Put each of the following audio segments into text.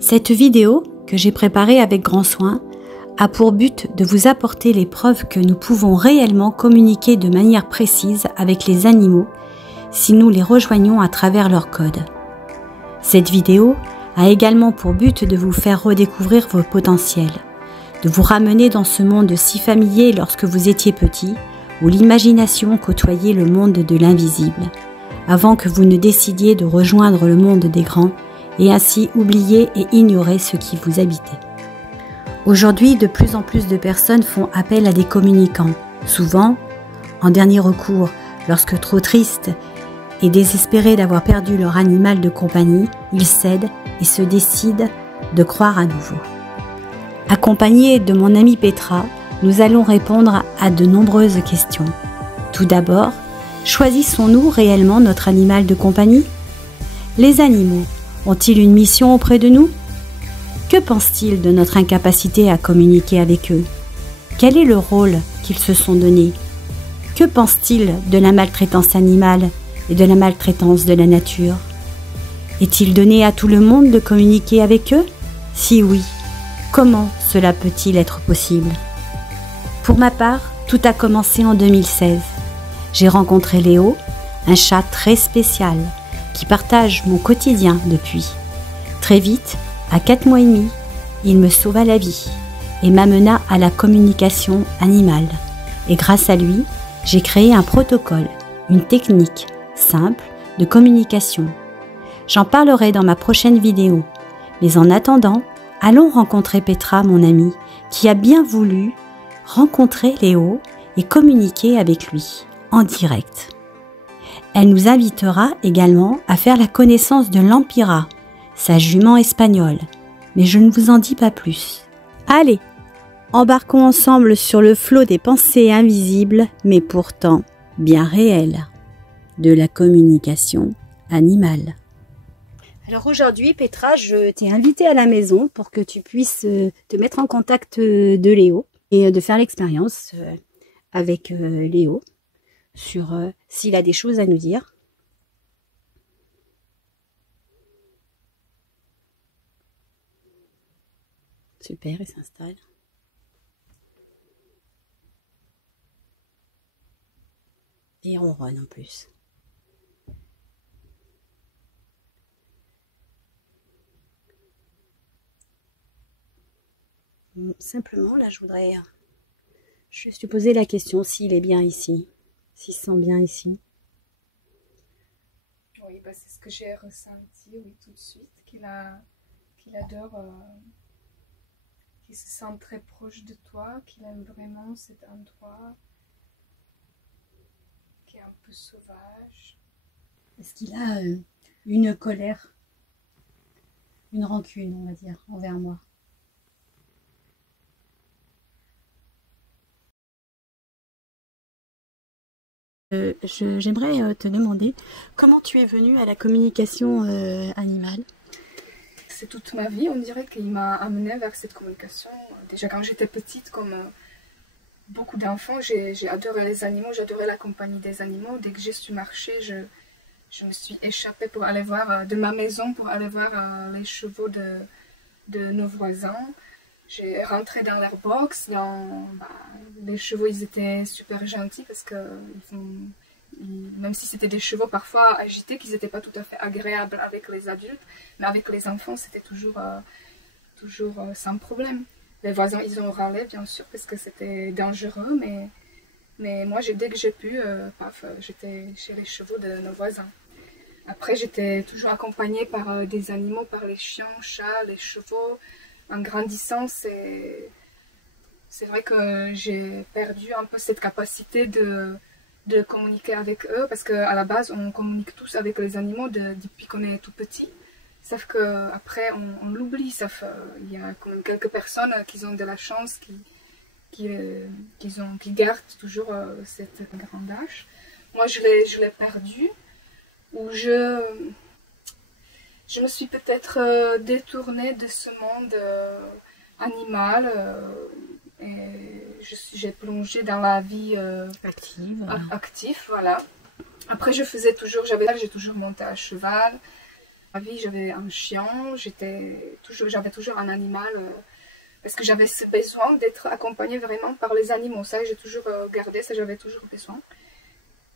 Cette vidéo, que j'ai préparée avec grand soin, a pour but de vous apporter les preuves que nous pouvons réellement communiquer de manière précise avec les animaux si nous les rejoignons à travers leur code. Cette vidéo a également pour but de vous faire redécouvrir vos potentiels, de vous ramener dans ce monde si familier lorsque vous étiez petit, où l'imagination côtoyait le monde de l'invisible, avant que vous ne décidiez de rejoindre le monde des grands et ainsi oublier et ignorer ce qui vous habitait. Aujourd'hui, de plus en plus de personnes font appel à des communicants. Souvent, en dernier recours, lorsque trop tristes et désespérés d'avoir perdu leur animal de compagnie, ils cèdent et se décident de croire à nouveau. Accompagnée de mon amie Petra, nous allons répondre à de nombreuses questions. Tout d'abord, choisissons-nous réellement notre animal de compagnie? Les animaux ont-ils une mission auprès de nous? Que pensent-ils de notre incapacité à communiquer avec eux? Quel est le rôle qu'ils se sont donné? Que pensent-ils de la maltraitance animale et de la maltraitance de la nature? Est-il donné à tout le monde de communiquer avec eux? Si oui, comment cela peut-il être possible? Pour ma part, tout a commencé en 2016. J'ai rencontré Léo, un chat très spécial, qui partage mon quotidien depuis. Très vite, à 4 mois et demi, il me sauva la vie et m'amena à la communication animale. Et grâce à lui, j'ai créé un protocole, une technique simple de communication. J'en parlerai dans ma prochaine vidéo. Mais en attendant, allons rencontrer Petra, mon amie, qui a bien voulu rencontrer Léo et communiquer avec lui en direct. Elle nous invitera également à faire la connaissance de l'Empira, sa jument espagnole, mais je ne vous en dis pas plus. Allez, embarquons ensemble sur le flot des pensées invisibles, mais pourtant bien réelles, de la communication animale. Alors aujourd'hui, Petra, je t'ai invitée à la maison pour que tu puisses te mettre en contact de Léo et de faire l'expérience avec Léo sur s'il a des choses à nous dire. Super, il s'installe. Et il ronronne en plus. Simplement, là, je voudrais juste lui poser la question s'il est bien ici, s'il se sent bien ici. Oui, bah, c'est ce que j'ai ressenti, oui, tout de suite, qu'il adore, qu'il se sent très proche de toi, qu'il aime vraiment cet endroit, qui est un peu sauvage. Est-ce qu'il a une colère, une rancune, on va dire, envers moi? J'aimerais te demander comment tu es venue à la communication animale. C'est toute ma vie, on dirait qu'il m'a amenée vers cette communication. Déjà quand j'étais petite, comme beaucoup d'enfants, j'ai adoré les animaux, j'adorais la compagnie des animaux. Dès que j'ai su marcher, je me suis échappée pour aller voir de ma maison, pour aller voir les chevaux de nos voisins. J'ai rentré dans leur box, les chevaux ils étaient super gentils parce que même si c'était des chevaux parfois agités, qu'ils n'étaient pas tout à fait agréables avec les adultes, mais avec les enfants c'était toujours sans problème. Les voisins ils ont râlé bien sûr parce que c'était dangereux, mais moi dès que j'ai pu, j'étais chez les chevaux de nos voisins. Après j'étais toujours accompagnée par des animaux, par les chiens, chats, les chevaux. En grandissant, c'est vrai que j'ai perdu un peu cette capacité de communiquer avec eux, parce qu'à la base, on communique tous avec les animaux depuis qu'on est tout petit. Sauf qu'après, on l'oublie. Il y a quand même quelques personnes qui ont de la chance, qui gardent toujours cette grande âge. Moi, je l'ai perdu, ou je me suis peut-être détournée de ce monde animal et j'ai plongé dans la vie active, voilà. Après, j'ai toujours monté à cheval, Ma vie, j'avais un chien, j'avais toujours un animal, parce que j'avais ce besoin d'être accompagnée vraiment par les animaux. Ça, j'ai toujours gardé, ça, j'avais toujours besoin.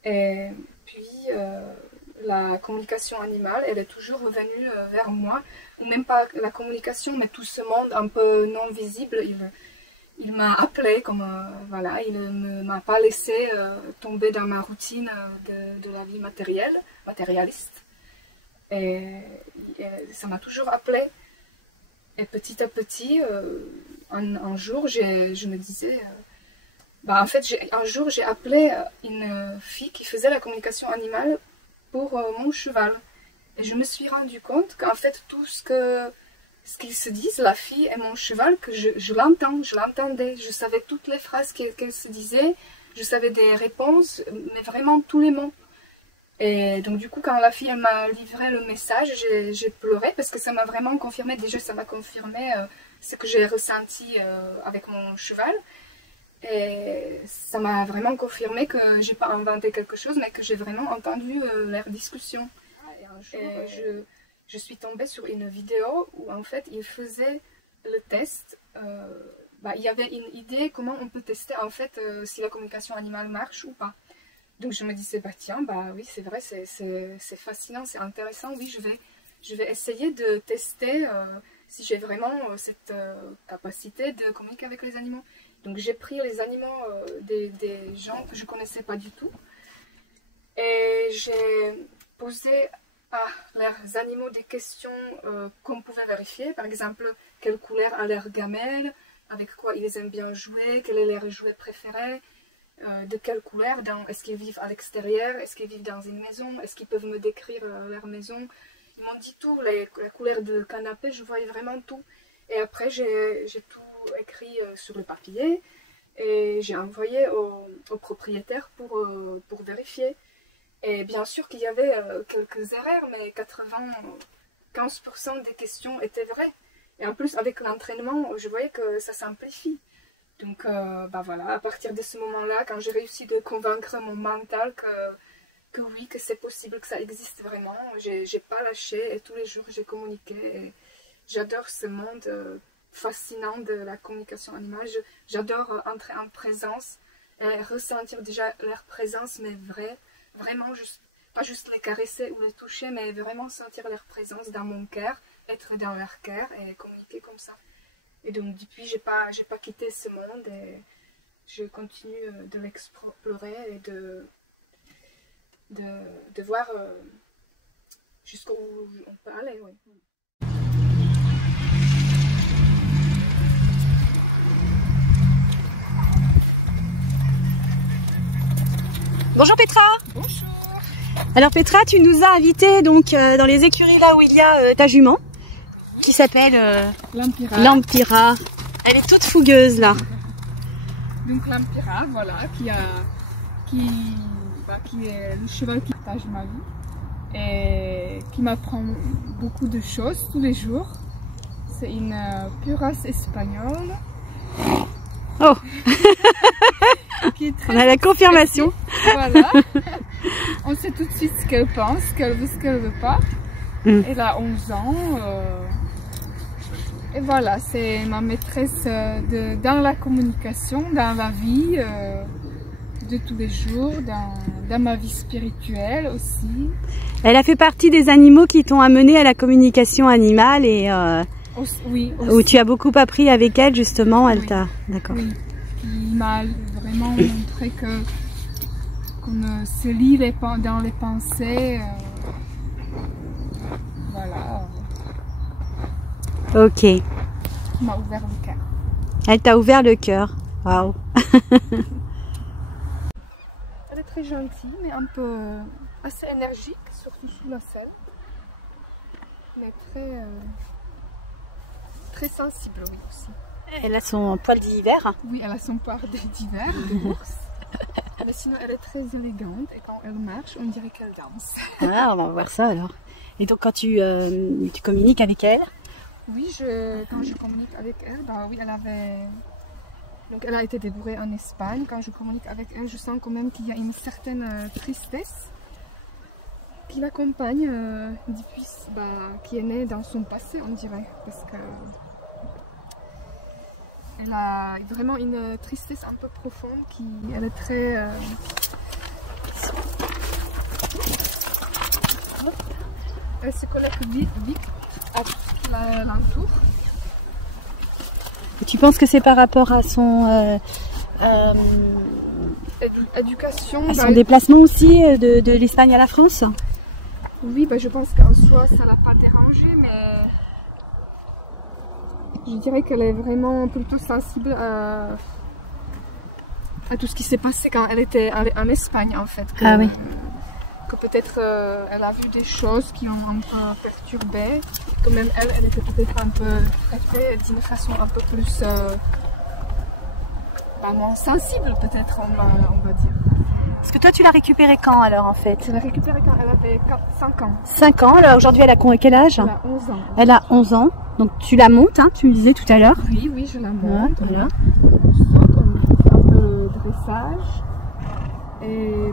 Et puis, la communication animale, elle est toujours revenue vers moi, ou même pas la communication, mais tout ce monde un peu non visible, il m'a appelé, comme voilà, il ne m'a pas laissé tomber dans ma routine de la vie matérialiste. Et ça m'a toujours appelé. Et petit à petit, un jour, je me disais... en fait, un jour, j'ai appelé une fille qui faisait la communication animale pour mon cheval. Et je me suis rendu compte qu'en fait, tout ce qu'ils se disent, la fille et mon cheval, que je l'entendais. Je savais toutes les phrases qu'elle se disait, je savais des réponses, mais vraiment tous les mots. Et donc du coup, quand la fille m'a livré le message, j'ai pleuré parce que ça m'a vraiment confirmé, déjà ça m'a confirmé ce que j'ai ressenti avec mon cheval. Et ça m'a vraiment confirmé que j'ai pas inventé quelque chose, mais que j'ai vraiment entendu leur discussion. Et un jour, je suis tombée sur une vidéo où en fait ils faisaient le test. Il y avait une idée comment on peut tester en fait si la communication animale marche ou pas. Donc je me disais, oui, c'est vrai, c'est fascinant, c'est intéressant, oui, je vais essayer de tester si j'ai vraiment cette capacité de communiquer avec les animaux. Donc j'ai pris les animaux des gens que je ne connaissais pas du tout et j'ai posé à leurs animaux des questions qu'on pouvait vérifier, par exemple, quelle couleur a leur gamelle, avec quoi ils aiment bien jouer, quel est leur jouet préféré, de quelle couleur, est-ce qu'ils vivent à l'extérieur, est-ce qu'ils vivent dans une maison, est-ce qu'ils peuvent me décrire leur maison. Ils m'ont dit tout, la couleur de canapé, je voyais vraiment tout. Et après j'ai tout écrit sur le papier et j'ai envoyé au propriétaire pour vérifier. Et bien sûr qu'il y avait quelques erreurs, mais 95% des questions étaient vraies. Et en plus, avec l'entraînement, je voyais que ça simplifie. Donc voilà, à partir de ce moment-là, quand j'ai réussi de convaincre mon mental que oui, que c'est possible, que ça existe vraiment, j'ai pas lâché et tous les jours j'ai communiqué. Et j'adore ce monde fascinant de la communication animale. J'adore entrer en présence et ressentir déjà leur présence, mais vraiment, pas juste les caresser ou les toucher, mais vraiment sentir leur présence dans mon cœur, être dans leur cœur et communiquer comme ça. Et donc depuis, j'ai pas quitté ce monde et je continue de l'explorer et de voir jusqu'où on peut aller. Oui. Bonjour Petra. Bonjour. Alors Petra, tu nous as invités donc dans les écuries là où il y a ta jument qui s'appelle Lampira. Elle est toute fougueuse là. Donc Lampira, voilà, qui est le cheval qui partage ma vie et qui m'apprend beaucoup de choses tous les jours. C'est une pure race espagnole. Oh. On a la confirmation. Voilà. On sait tout de suite ce qu'elle pense, ce qu'elle veut, ce qu'elle veut pas. Elle a 11 ans. Et voilà, c'est ma maîtresse dans la communication, dans la vie de tous les jours, dans ma vie spirituelle aussi. Elle a fait partie des animaux qui t'ont amené à la communication animale et oui, où tu as beaucoup appris avec elle justement. Elle t'a, d'accord. Oui, qui m'a vraiment montré qu'on se lit dans les pensées. Voilà. Ok. Qui m'a ouvert le cœur. Elle t'a ouvert le cœur. Waouh. Elle est très gentille, mais un peu assez énergique, surtout sous la selle. Mais très sensible, oui, aussi. Elle a son poil d'hiver. Oui, elle a son poil d'hiver, de bourse. Mais sinon, elle est très élégante et quand elle marche, on dirait qu'elle danse. Ah, on va voir ça alors. Et donc quand tu communiques avec elle? Oui, quand je communique avec elle, oui, donc elle a été débourrée en Espagne. Quand je communique avec elle, je sens quand même qu'il y a une certaine tristesse qui l'accompagne depuis, qui est née dans son passé, on dirait, parce que elle a vraiment une tristesse un peu profonde, elle est très... elle se connecte vite à tout ce qui l'entoure. Tu penses que c'est par rapport à son éducation, à son déplacement aussi de l'Espagne à la France? Oui, je pense qu'en soi ça l'a pas dérangé, mais je dirais qu'elle est vraiment plutôt sensible à tout ce qui s'est passé quand elle était en Espagne en fait. Ah oui. Que peut-être elle a vu des choses qui l'ont un peu perturbée, que même elle était peut-être un peu traitée d'une façon un peu plus moins sensible peut-être on va dire. Parce que toi tu l'as récupérée quand alors en fait? Je l'ai récupérée quand elle avait 5 ans. 5 ans, alors aujourd'hui elle a quel âge? Elle a 11 ans. Elle a 11 ans, donc tu la montes, hein, tu me disais tout à l'heure. Oui, je la monte. Voilà. On fait un peu de dressage et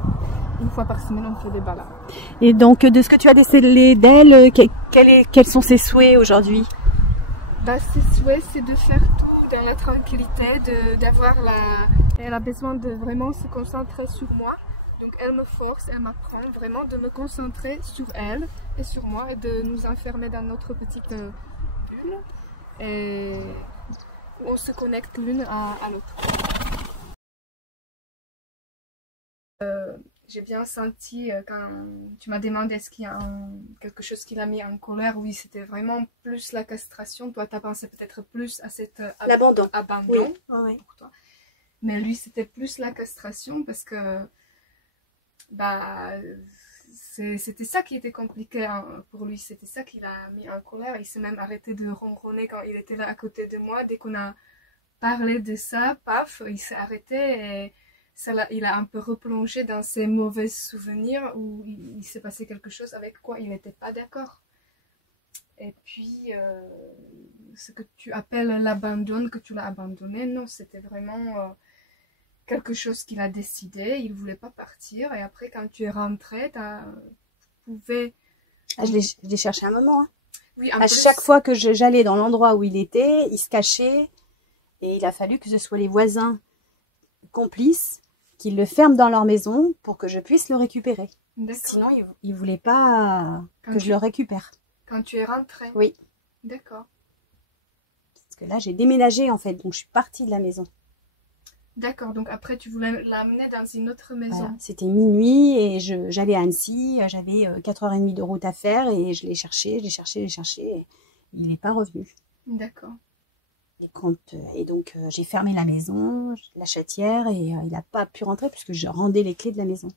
une fois par semaine on fait des balades. Et donc de ce que tu as décelé d'elle, quels sont ses souhaits aujourd'hui? Ses souhaits c'est de faire tout dans la tranquillité, d'avoir elle a besoin de vraiment se concentrer sur moi. Donc elle me force, elle m'apprend vraiment de me concentrer sur elle et sur moi et de nous enfermer dans notre petite bulle et où on se connecte l'une à l'autre. J'ai bien senti quand tu m'as demandé est-ce qu'il y a quelque chose qui l'a mis en colère. Oui, c'était vraiment plus la castration. Toi, tu as pensé peut-être plus à cet l'abandon. Abandon Oui. pour toi. Mais lui, c'était plus la castration parce que c'était ça qui était compliqué pour lui. C'était ça qui l'a mis en colère. Il s'est même arrêté de ronronner quand il était là à côté de moi. Dès qu'on a parlé de ça, paf, il s'est arrêté et il a un peu replongé dans ses mauvais souvenirs où il s'est passé quelque chose avec quoi il n'était pas d'accord. Et puis, ce que tu appelles l'abandon, que tu l'as abandonné, non, c'était vraiment quelque chose qu'il a décidé. Il ne voulait pas partir. Et après, quand tu es rentrée, tu pouvais... je l'ai cherché un moment. Hein. Oui, à chaque fois que j'allais dans l'endroit où il était, il se cachait. Et il a fallu que ce soit les voisins complices qui le ferment dans leur maison pour que je puisse le récupérer. Sinon, il ne voulait pas que je le récupère. Quand tu es rentrée? Oui. D'accord. Parce que là, j'ai déménagé en fait, donc je suis partie de la maison. D'accord, donc après tu voulais l'amener dans une autre maison. Voilà. C'était minuit et j'allais à Annecy, j'avais 4h30 de route à faire et je l'ai cherché, et il n'est pas revenu. D'accord. Et donc j'ai fermé la maison, la chatière, et il n'a pas pu rentrer puisque je rendais les clés de la maison.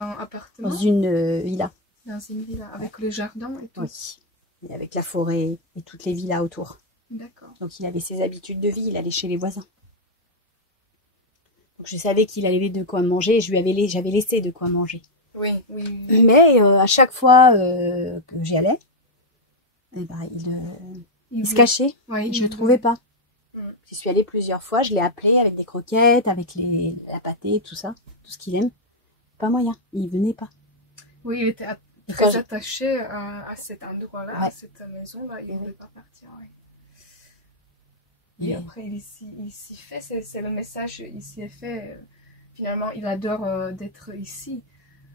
Un appartement? Dans une villa. Dans une villa, avec le jardin et tout? Oui, et avec la forêt et toutes les villas autour. D'accord. Donc il avait ses habitudes de vie, il allait chez les voisins. Donc je savais qu'il avait de quoi manger, et j'avais laissé de quoi manger. Oui. Mais à chaque fois que j'y allais, il se cachait, oui, je ne le trouvais pas. J'y suis allée plusieurs fois, je l'ai appelé avec des croquettes, avec la pâtée, tout ça, tout ce qu'il aime. Pas moyen, il venait pas. Oui, il était très attaché à cet endroit-là, ouais. à cette maison-là, il ne voulait pas partir. Oui. Et après, il s'y fait, c'est le message, il s'y est fait. Finalement, il adore d'être ici.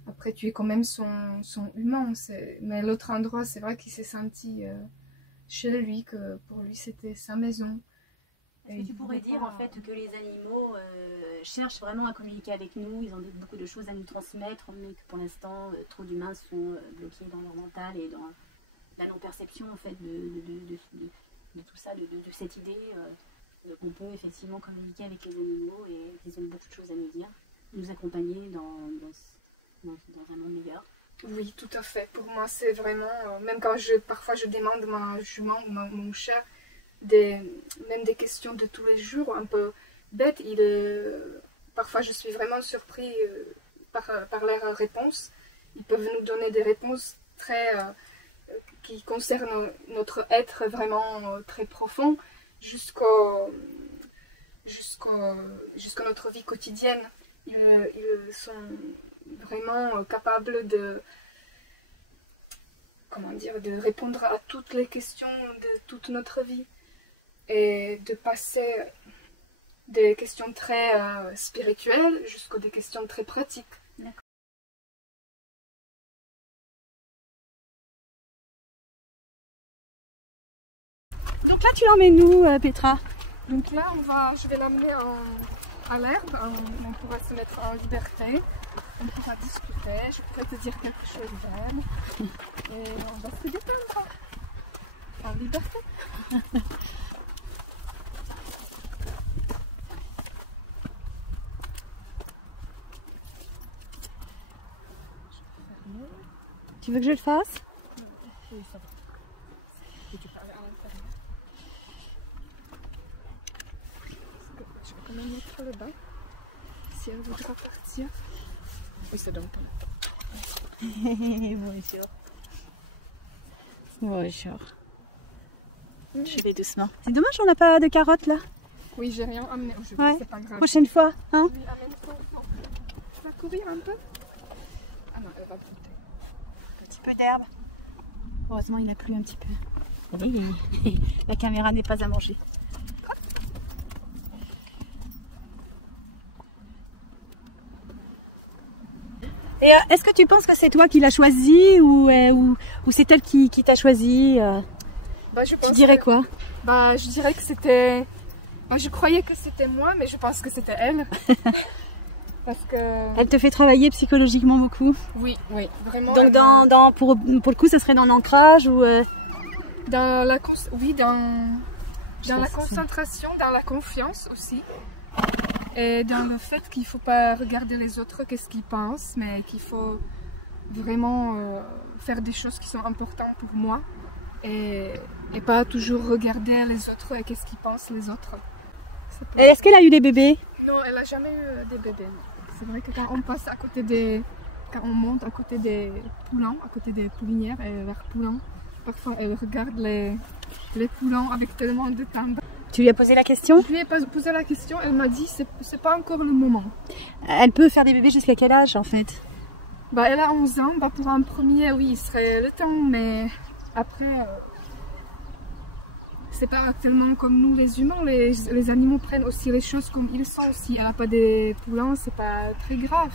Après, tu es quand même son humain. Mais l'autre endroit, c'est vrai qu'il s'est senti chez lui, que pour lui, c'était sa maison. Et tu pourrais dire en fait que les animaux cherchent vraiment à communiquer avec nous, ils ont beaucoup de choses à nous transmettre, mais que pour l'instant, trop d'humains sont bloqués dans leur mental et dans la non-perception en fait de tout ça, de cette idée qu'on peut effectivement communiquer avec les animaux et qu'ils ont beaucoup de choses à nous dire, nous accompagner dans un monde meilleur. Oui, tout à fait. Pour moi, c'est vraiment, même quand parfois je demande ma jument ou mon chat, même des questions de tous les jours, un peu bêtes, parfois je suis vraiment surpris par leurs réponses. Ils peuvent nous donner des réponses qui concernent notre être vraiment très profond jusqu'à notre vie quotidienne. Ils sont vraiment capables comment dire, de répondre à toutes les questions de toute notre vie et de passer des questions très spirituelles jusqu'à des questions très pratiques. Donc là, tu l'emmènes où, Petra? Donc là, je vais l'amener à l'herbe, on pourra se mettre en liberté, on pourra discuter, je pourrais te dire quelque chose d'elle, et on va se détendre en liberté. Tu veux que je le fasse? Oui, ça va. Et tu parles à l'intérieur. Je vais quand même mettre le bain. Si elle voudra partir. Oui, c'est donc. Bonjour. Bonjour. Je vais doucement. C'est dommage, on n'a pas de carottes là. Oui, j'ai rien amené aujourd'hui, Ouais. c'est pas grave. Prochaine fois, hein? Oui, amène-toi. Tu vas courir un peu? Ah non, elle va brouter. Un petit peu d'herbe. Heureusement, il a plu un petit peu. Oui, la caméra n'est pas à manger. Et est-ce que tu penses que c'est toi qui l'as choisi ou c'est elle qui t'a choisi Bah, je pense Tu dirais que... quoi? Bah, je dirais que c'était... Bah, je croyais que c'était moi, mais je pense que c'était elle. Parce que... Elle te fait travailler psychologiquement beaucoup? Oui, oui, vraiment. Donc pour le coup, ça serait dans l'ancrage ou... Dans la, oui, dans la concentration, dans la confiance aussi. Et dans le fait qu'il ne faut pas regarder les autres, qu'est-ce qu'ils pensent, mais qu'il faut vraiment faire des choses qui sont importantes pour moi. Et pas toujours regarder les autres et qu'est-ce qu'ils pensent les autres. Et est-ce qu'elle a eu des bébés? Non, elle n'a jamais eu des bébés. C'est vrai que quand on passe à côté des... Quand on monte à côté des poulains, à côté des poulinières et vers poulains, parfois elle regarde les poulains avec tellement de timbre. Tu lui as posé la question? Je lui ai posé la question, elle m'a dit c'est pas encore le moment. Elle peut faire des bébés jusqu'à quel âge en fait? Bah, elle a 11 ans, bah, pour un premier oui il serait le temps, mais après c'est pas tellement comme nous les humains, les animaux prennent aussi les choses comme ils sont. Si elle n'a pas des poulains, c'est pas très grave.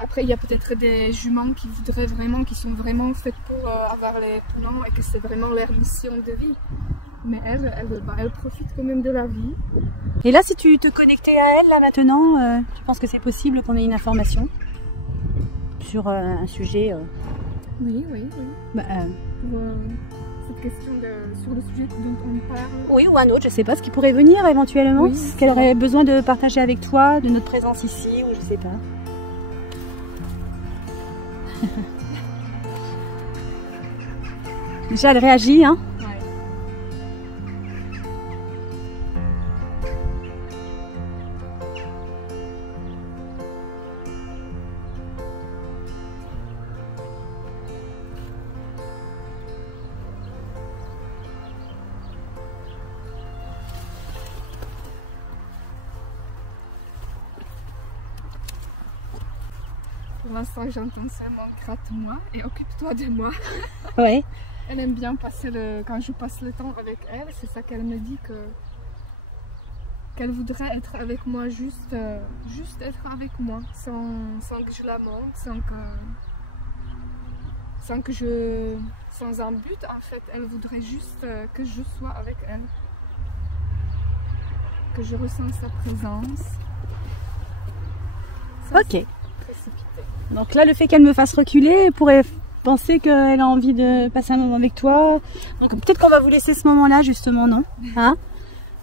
Après il y a peut-être des juments qui voudraient vraiment, qui sont vraiment faites pour avoir les poulains et que c'est vraiment leur mission de vie. Mais elle profite quand même de la vie. Et là, si tu te connectais à elle, là maintenant, tu penses que c'est possible qu'on ait une information sur un sujet Oui. Bah, Pour cette question sur le sujet dont on parle. oui, ou un autre, je sais pas, ce qui pourrait venir éventuellement, Oui, ce qu'elle aurait besoin de partager avec toi, de notre présence ici, ou je sais pas. Déjà, elle réagit, hein. Pour l'instant, j'entends seulement gratte-moi et occupe-toi de moi. Ouais. Elle aime bien passer quand je passe le temps avec elle, c'est ça qu'elle me dit qu'elle voudrait être avec moi, juste être avec moi, sans que je la montre, sans un but en fait. Elle voudrait juste que je sois avec elle, que je ressens sa présence. Ok. Donc là, le fait qu'elle me fasse reculer pourrait penser qu'elle a envie de passer un moment avec toi. Donc peut-être qu'on va vous laisser ce moment-là, justement, non? Hein?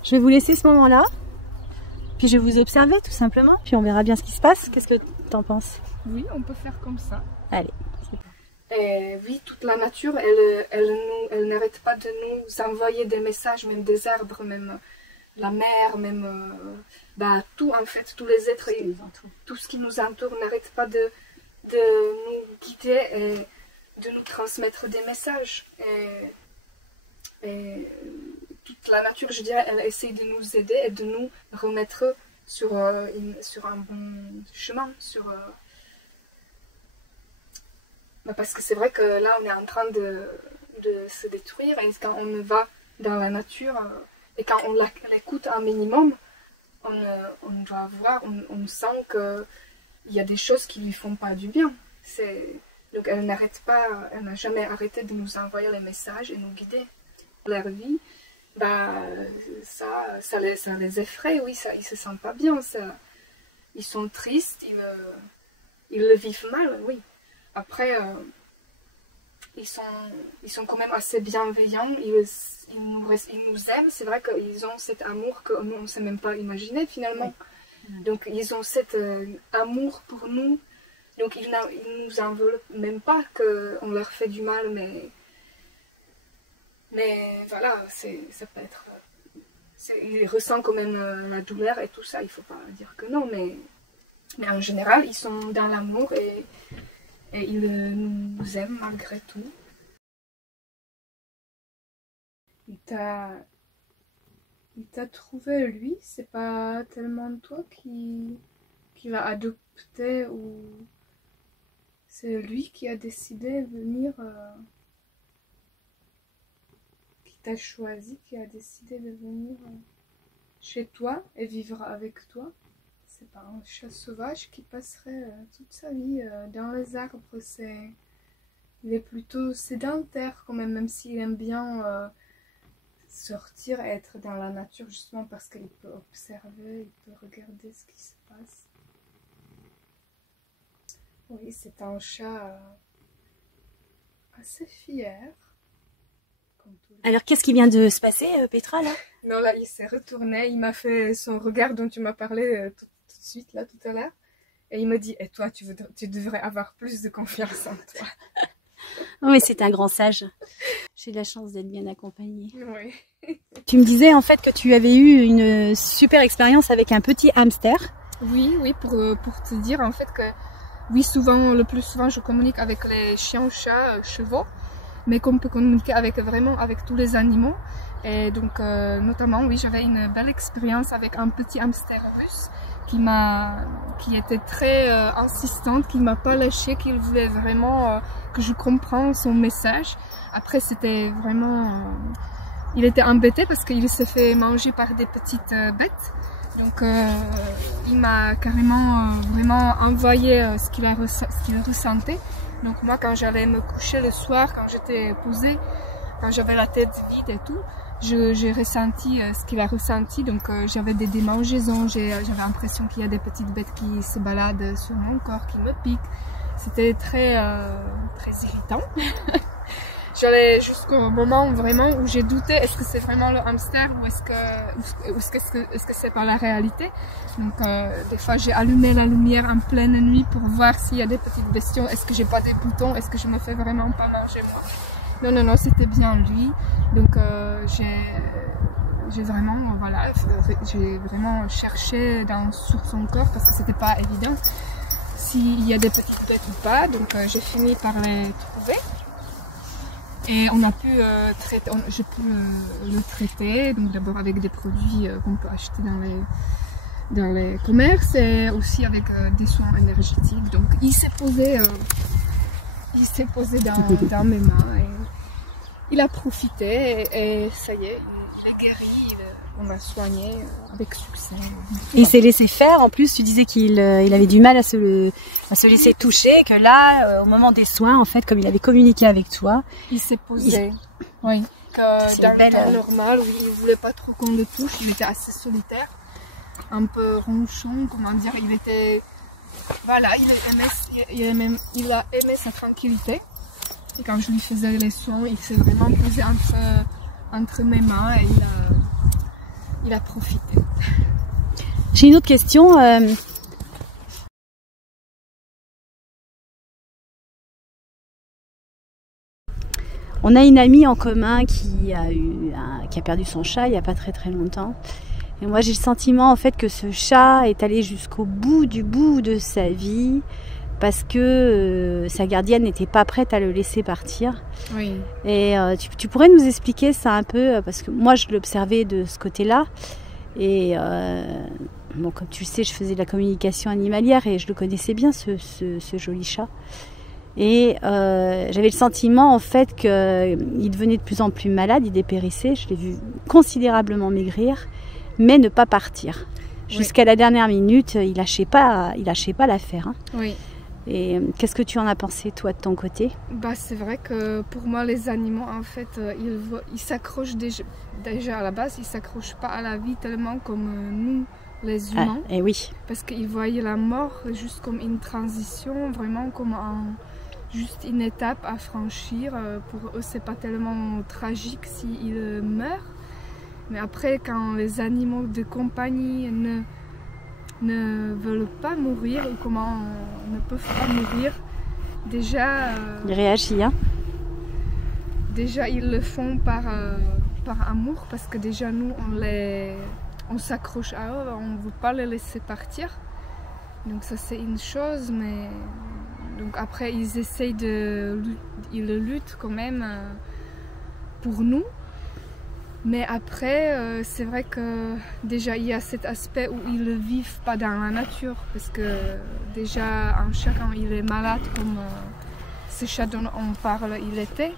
Je vais vous laisser ce moment-là. Puis je vais vous observer, tout simplement. Puis on verra bien ce qui se passe. Qu'est-ce que t'en penses? Oui, on peut faire comme ça. Allez. Et oui, toute la nature, elle n'arrête pas de nous envoyer des messages, même des arbres, même la mer, même tout en fait, tous les êtres, tout ce qui nous entoure n'arrête pas de nous guider et de nous transmettre des messages. Et toute la nature, je dirais, elle essaie de nous aider et de nous remettre sur un bon chemin, Parce que c'est vrai que là, on est en train de se détruire, et quand on va dans la nature, et quand on l'écoute un minimum, on doit voir, on sent qu'il y a des choses qui lui font pas du bien. Donc elle n'arrête pas, elle n'a jamais arrêté de nous envoyer les messages et nous guider. Leur vie, ça les effraie, oui, ils se sentent pas bien, ils sont tristes, ils le vivent mal, oui. Après, ils sont quand même assez bienveillants, ils nous aiment, c'est vrai qu'ils ont cet amour que nous, on ne sait même pas imaginer finalement. Oui. Donc ils ont cet amour pour nous, donc ils ne nous en veulent même pas qu'on leur fait du mal, mais voilà, ça peut être... Ils ressentent quand même la douleur et tout ça, il ne faut pas dire que non, mais en général, ils sont dans l'amour et ils nous aiment malgré tout. Il t'a trouvé, lui, c'est pas tellement toi qui l'a adopté, ou c'est lui qui a décidé de venir, qui t'a choisi, qui a décidé de venir chez toi et vivre avec toi. C'est pas un chat sauvage qui passerait toute sa vie dans les arbres. Il est plutôt sédentaire quand même s'il aime bien sortir et être dans la nature, justement parce qu'il peut observer, il peut regarder ce qui se passe. Oui, c'est un chat assez fier. Alors, qu'est-ce qui vient de se passer, Petra, là? Non, là, il s'est retourné, il m'a fait son regard dont tu m'as parlé tout de suite, là, tout à l'heure. Et il me dit, et toi, tu devrais avoir plus de confiance en toi. Oh, mais c'est un grand sage. J'ai la chance d'être bien accompagnée. Oui. Tu me disais, en fait, que tu avais eu une super expérience avec un petit hamster. Oui, pour te dire, en fait, que oui, le plus souvent, je communique avec les chiens, chats, chevaux, mais qu'on peut communiquer vraiment avec tous les animaux. Et donc, notamment, oui, j'avais une belle expérience avec un petit hamster russe qui était très insistante, qui m'a pas lâché, qui voulait vraiment que je comprenne son message. Après, c'était vraiment... il était embêté parce qu'il s'est fait manger par des petites bêtes. Donc, il m'a carrément vraiment envoyé ce qu'il ressentait. Donc moi, quand j'allais me coucher le soir, quand j'étais posée, quand j'avais la tête vide et tout, j'ai ressenti ce qu'il a ressenti. Donc j'avais des démangeaisons, j'avais l'impression qu'il y a des petites bêtes qui se baladent sur mon corps, qui me piquent. C'était très irritant. J'allais jusqu'au moment vraiment où j'ai douté, est-ce que c'est vraiment le hamster ou est-ce que c'est pas la réalité. Donc des fois j'ai allumé la lumière en pleine nuit pour voir s'il y a des petites bestioles, est-ce que j'ai pas des boutons, est-ce que je me fais vraiment pas manger moi. Non, c'était bien lui. Donc j'ai vraiment cherché sur son corps parce que c'était pas évident s'il y a des petites bêtes ou pas. Donc j'ai fini par les trouver. Et on a pu j'ai pu le traiter, donc d'abord avec des produits qu'on peut acheter dans les commerces et aussi avec des soins énergétiques. Donc il s'est posé dans mes mains et il a profité et ça y est, il est guéri, on l'a soigné avec succès. Et il s'est laissé faire, en plus tu disais qu'il avait du mal à se laisser toucher, et que là, au moment des soins, en fait, comme il avait communiqué avec toi, il s'est posé. Oui. Que dans le temps normal, où il ne voulait pas trop qu'on le touche, il était assez solitaire, un peu ronchon, comment dire, il était... Voilà, il a aimé sa tranquillité. Et quand je lui faisais les soins, il s'est vraiment posé entre mes mains et il a profité. J'ai une autre question. On a une amie en commun qui a perdu son chat il n'y a pas très longtemps. Et moi j'ai le sentiment en fait que ce chat est allé jusqu'au bout de sa vie parce que sa gardienne n'était pas prête à le laisser partir. Oui. Et tu pourrais nous expliquer ça un peu, parce que moi je l'observais de ce côté-là. Et bon, comme tu le sais, je faisais de la communication animalière et je le connaissais bien, ce joli chat. Et j'avais le sentiment en fait qu'il devenait de plus en plus malade, il dépérissait. Je l'ai vu considérablement maigrir, mais ne pas partir. Jusqu'à la dernière minute, il lâchait pas l'affaire. Hein. Oui. Et qu'est-ce que tu en as pensé, toi, de ton côté? Bah, c'est vrai que pour moi, les animaux, en fait, ils s'accrochent déjà à la base, ils s'accrochent pas à la vie tellement comme nous, les humains. Et oui. Parce qu'ils voyaient la mort juste comme une transition, vraiment comme juste une étape à franchir. Pour eux, c'est pas tellement tragique s'ils meurent. Mais après, quand les animaux de compagnie ne veulent pas mourir ou comment ne peuvent pas mourir, déjà il réagit, hein. Déjà ils le font par amour, parce que déjà nous on s'accroche à eux, on ne veut pas les laisser partir, donc ça c'est une chose. Mais donc après ils essayent ils luttent quand même pour nous. Mais après, c'est vrai que déjà il y a cet aspect où ils ne vivent pas dans la nature, parce que déjà un chat quand il est malade, comme ce chat dont on parle il était,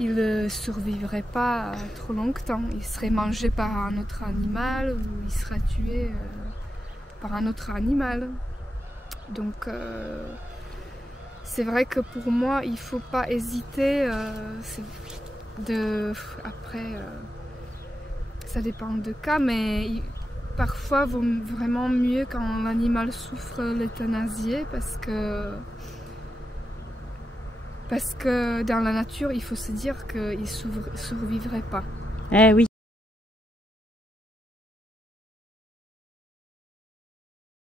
il ne survivrait pas trop longtemps, il serait mangé par un autre animal ou il serait tué par un autre animal. Donc c'est vrai que pour moi il ne faut pas hésiter. Après, ça dépend de cas, mais parfois vaut vraiment mieux quand l'animal souffre l'euthanasier, parce que dans la nature, il faut se dire qu'il ne survivrait pas. Eh oui.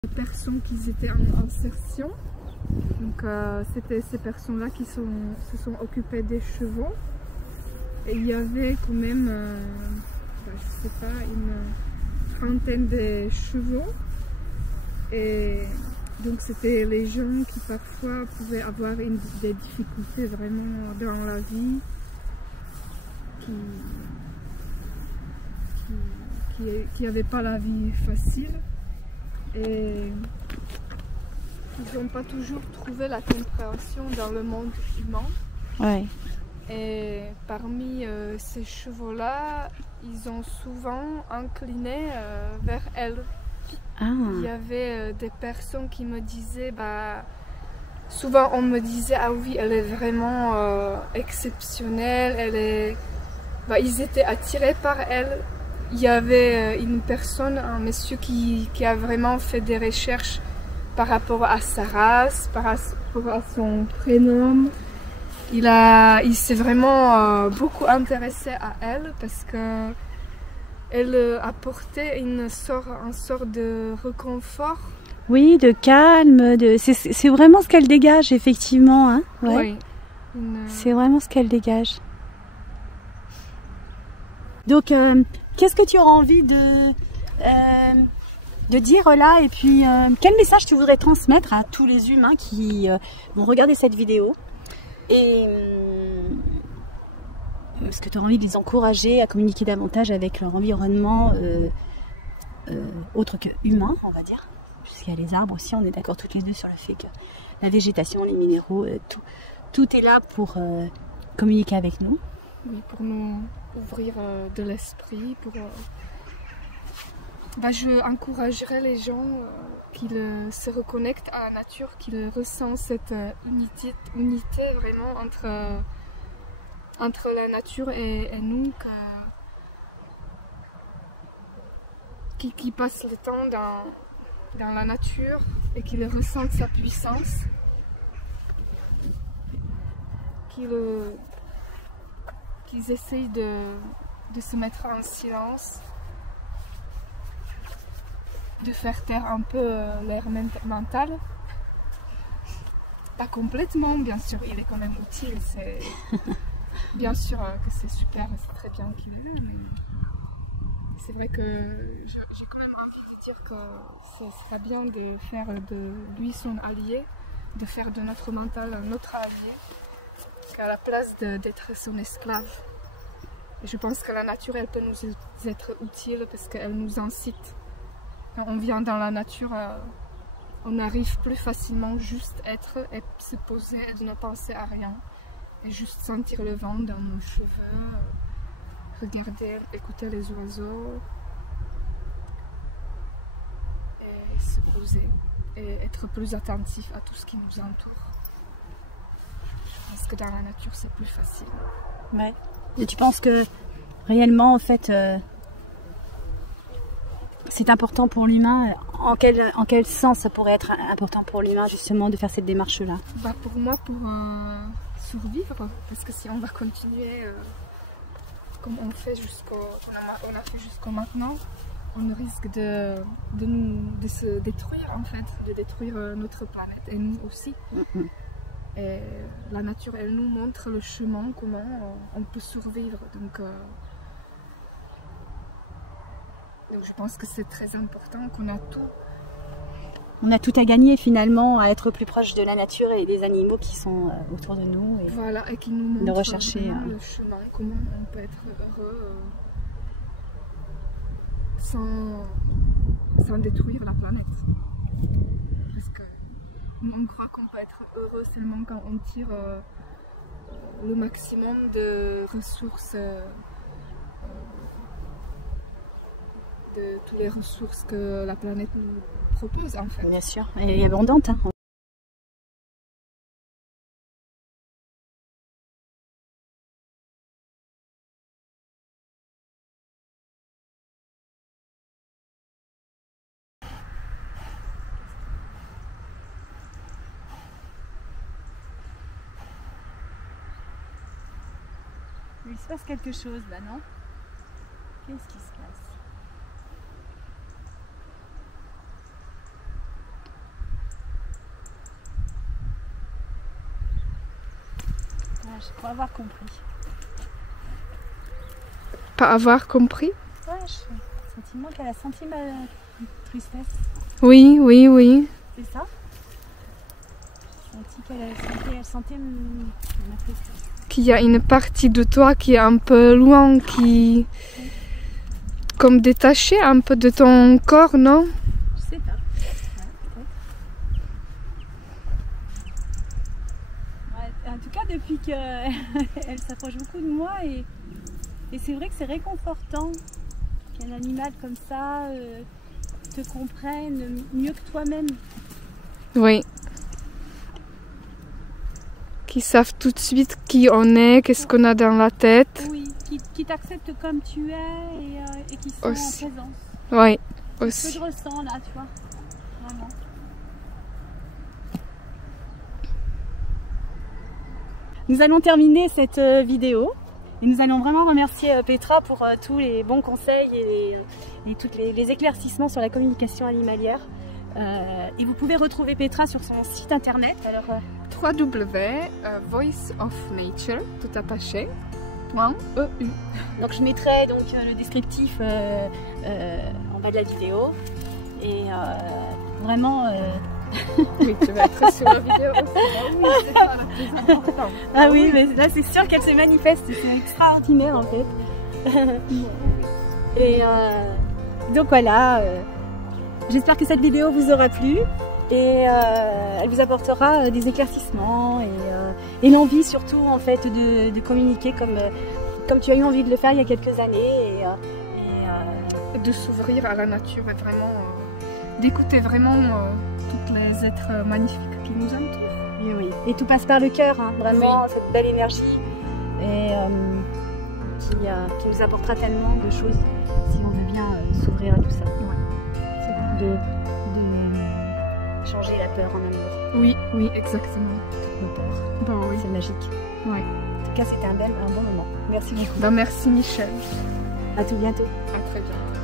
Les personnes qui étaient en insertion, donc c'était ces personnes-là qui se sont occupées des chevaux. Et il y avait quand même, je sais pas, une trentaine de chevaux. Et donc c'était les gens qui parfois pouvaient avoir des difficultés vraiment dans la vie, qui n'avaient pas la vie facile. Et ils n'ont pas toujours trouvé la compréhension dans le monde humain. Ouais. Et parmi ces chevaux-là, ils ont souvent incliné vers elle. Ah. Il y avait des personnes qui me disaient, souvent on me disait, ah oui, elle est vraiment exceptionnelle, ils étaient attirés par elle. Il y avait une personne, un monsieur qui a vraiment fait des recherches par rapport à sa race, par rapport à son prénom. Il s'est vraiment beaucoup intéressé à elle, parce que elle apportait une sorte de réconfort. Oui, de calme, c'est vraiment ce qu'elle dégage, effectivement. Hein, ouais. Oui. C'est vraiment ce qu'elle dégage. Donc, qu'est-ce que tu auras envie de dire là, et puis quel message tu voudrais transmettre à tous les humains qui vont regarder cette vidéo? Et est-ce que tu as envie de les encourager à communiquer davantage avec leur environnement autre que humain, on va dire, puisqu'il y a les arbres aussi, on est d'accord toutes les deux sur le fait que la végétation, les minéraux, tout est là pour communiquer avec nous. Oui, pour nous ouvrir de l'esprit, je encouragerais les gens qu'ils se reconnectent à la nature, qu'ils ressentent cette unité vraiment entre la nature et nous, qui passent le temps dans la nature et qu'ils ressentent sa puissance, qu'ils essayent de se mettre en silence, de faire taire un peu l'air mental. Pas complètement, bien sûr, il est quand même utile. Bien sûr que c'est super, c'est très bien qu'il est là, mais c'est vrai que j'ai quand même envie de dire que ce serait bien de faire de lui son allié, de faire de notre mental notre allié, qu'à la place d'être son esclave. Et je pense que la nature, elle peut nous être utile, parce qu'elle nous incite. Quand on vient dans la nature, on arrive plus facilement juste être et se poser et de ne penser à rien. Et juste sentir le vent dans nos cheveux, regarder, écouter les oiseaux. Et se poser et être plus attentif à tout ce qui nous entoure. Je pense que dans la nature c'est plus facile. Ouais. Et tu penses que réellement en fait c'est important pour l'humain, en quel sens ça pourrait être important pour l'humain justement de faire cette démarche là? Bah pour moi, pour survivre, parce que si on va continuer comme on fait on a fait jusqu'au maintenant, on risque de se détruire en fait, de détruire notre planète et nous aussi. Et la nature, elle nous montre le chemin, comment on peut survivre. Donc je pense que c'est très important qu'on a tout. On a tout à gagner finalement à être plus proche de la nature et des animaux qui sont autour de nous. Et voilà, et qui nous montrent de rechercher le chemin, comment on peut être heureux sans détruire la planète. Parce que on croit qu'on peut être heureux seulement quand on tire le maximum de ressources, de toutes les ressources que la planète nous propose en fait. Bien sûr, et abondante. Hein. Il se passe quelque chose là, non? Qu'est-ce qui se passe? Je crois avoir compris. Pas avoir compris? Ouais, j'ai le sentiment qu'elle a senti ma tristesse. Oui, oui, oui. C'est ça? J'ai senti qu'elle sentait ma tristesse. Qu'il y a une partie de toi qui est un peu loin, qui... comme détachée un peu de ton corps, non? Je sais pas. Ouais, en tout cas, depuis qu'elle s'approche beaucoup de moi, et c'est vrai que c'est réconfortant qu'un animal comme ça te comprenne mieux que toi-même. Oui. Qui savent tout de suite qui on est, qu'est-ce qu'on a dans la tête. Oui, qui t'acceptent comme tu es et qui sont aussi. en présence. Oui, aussi. aussi. Ce que je ressens là, tu vois, vraiment. Nous allons terminer cette vidéo et nous allons vraiment remercier Petra pour tous les bons conseils et tous les éclaircissements sur la communication animalière. Et vous pouvez retrouver Petra sur son site internet. Alors, www.voiceofnature, tout attaché, .eu. Donc je mettrai donc le descriptif en bas de la vidéo. Et vraiment... Oui, tu vas être sur la vidéo aussi. Oui, c'est ça la plus importante. Ah oui, mais là c'est sûr qu'elle se manifeste, c'est extraordinaire en fait. Et donc voilà, j'espère que cette vidéo vous aura plu et elle vous apportera des éclaircissements et l'envie surtout en fait de communiquer comme tu as eu envie de le faire il y a quelques années et de s'ouvrir à la nature et vraiment d'écouter vraiment tous les êtres magnifiques qui nous entourent. Oui, oui. Et tout passe par le cœur, hein, vraiment, oui. Cette belle énergie et qui nous apportera tellement de choses si on veut bien s'ouvrir à tout ça. Ouais. De changer la peur en amour. Oui, oui, exactement. Toutes nos peurs. Bon, oui. C'est magique. Ouais. En tout cas, c'était un bon moment. Merci beaucoup. Ben, merci Michel. À tout bientôt. À très bientôt.